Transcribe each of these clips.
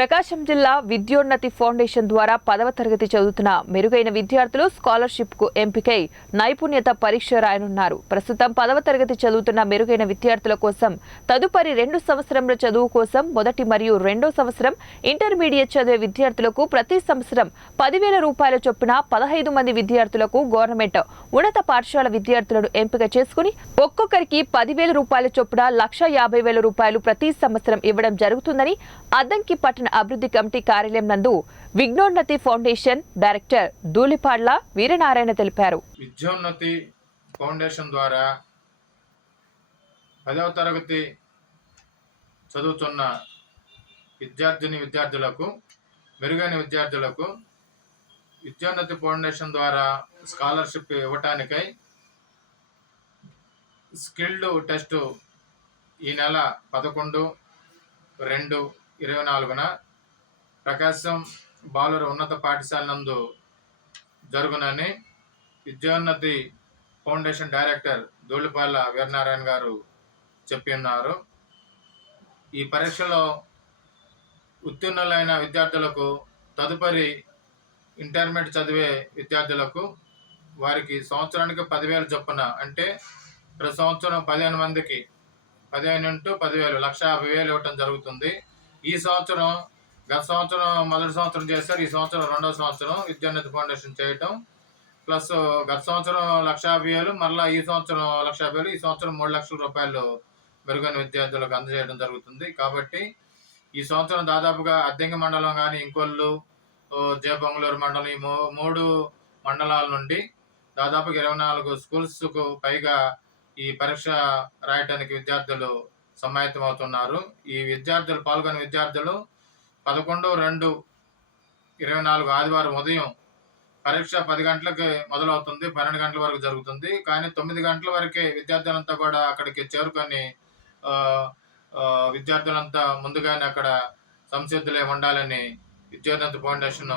ప్రకాశం జిల్లా విద్యోన్నతి ఫౌండేషన్ ద్వారా 10వ తరగతి చదువుతున్న మెరుగైన విద్యార్థులు స్కాలర్షిప్ కు ఎంపికై నైపుణ్యత పరీక్ష రాయనున్నారు. ప్రస్తుతం 10వ తరగతి చదువుతున్న మెరుగైన విద్యార్థుల కోసం తదుపరి 2 సంవత్సరముల చదువు కోసం మొదటి మరియు రెండో సంవత్సరం ఇంటర్మీడియట్ చదివే విద్యార్థులకు ప్రతి సంవత్సరం 10,000 రూపాయల చొప్పున 15 మంది విద్యార్థులకు గవర్నమెంట్ ఉన్నత పాఠశాల విద్యార్థులను ఎంపిక చేసుకుని ఒక్కొక్కరికి 10,000 రూపాయల చొప్పున 1,50,000 రూపాయలు ప్రతి సంవత్సరం ఇవ్వడం జరుగుతుందని అద్దంకి పట్టణ అభివృద్ధి కమిటీ కార్యాలయం నందు విజ్ఞోన్నతి ఫౌండేషన్ డైరెక్టర్ దూలిపాడ్ల వీరనారాయణ తెలిపారు. విద్యోన్నతి ఫౌండేషన్ ద్వారా 10వ తరగతి చదువుతున్న విద్యార్థులకు మెరుగైన విద్యార్థులకు విద్యోన్నతి ఫౌండేషన్ ద్వారా స్కాలర్షిప్ ఇవ్వటానికై స్కిల్డ్ టెస్ట్ ఈ నెల 11/2/24న ప్రకాశం బాలుర ఉన్నత పాఠశాల నందు జరుగునని విద్యోన్నతి ఫౌండేషన్ డైరెక్టర్ దూళిపాల వీరనారాయణ గారు చెప్పి ఉన్నారు. ఈ పరీక్షలో ఉత్తీర్ణులైన విద్యార్థులకు తదుపరి ఇంటర్మీడియట్ చదివే విద్యార్థులకు వారికి సంవత్సరానికి 10,000 చొప్పున, అంటే ప్రతి సంవత్సరం 15 మందికి 15 × 10,000 1,50,000 ఇవ్వటం జరుగుతుంది. ఈ సంవత్సరం గత సంవత్సరం మొదటి సంవత్సరం చేశారు, ఈ సంవత్సరం రెండవ సంవత్సరం విద్యోన్నతి ఫౌండేషన్ చేయటం, ప్లస్ గత సంవత్సరం 1,50,000, మళ్ళీ ఈ సంవత్సరం 1,50,000, ఈ సంవత్సరం 3,00,000 రూపాయలు మెరుగైన విద్యార్థులకు అందజేయడం జరుగుతుంది. కాబట్టి ఈ సంవత్సరం దాదాపుగా అద్దంకి మండలం కానీ ఇంకొల్లు, జయబొంగళూరు మండలం, ఈ 3 మండలాల నుండి దాదాపుగా 24 స్కూల్స్కు పైగా ఈ పరీక్ష రాయటానికి విద్యార్థులు సమాయత్తమవుతున్నారు. ఈ విద్యార్థులు పాల్గొనే విద్యార్థులు 11/2/24 ఆదివారం ఉదయం పరీక్ష 10 గంటలకు మొదలవుతుంది, 12 గంటల వరకు జరుగుతుంది. కానీ 9 గంటల వరకే విద్యార్థులంతా కూడా అక్కడికి చేరుకొని విద్యార్థులంతా ముందుగానే అక్కడ సంసిద్ధులై ఉండాలని విద్యోన్నతి ఫౌండేషన్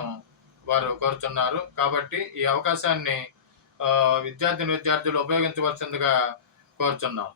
వారు కోరుతున్నారు. కాబట్టి ఈ అవకాశాన్ని విద్యార్థులు ఉపయోగించవలసిందిగా కోరుచున్నాం.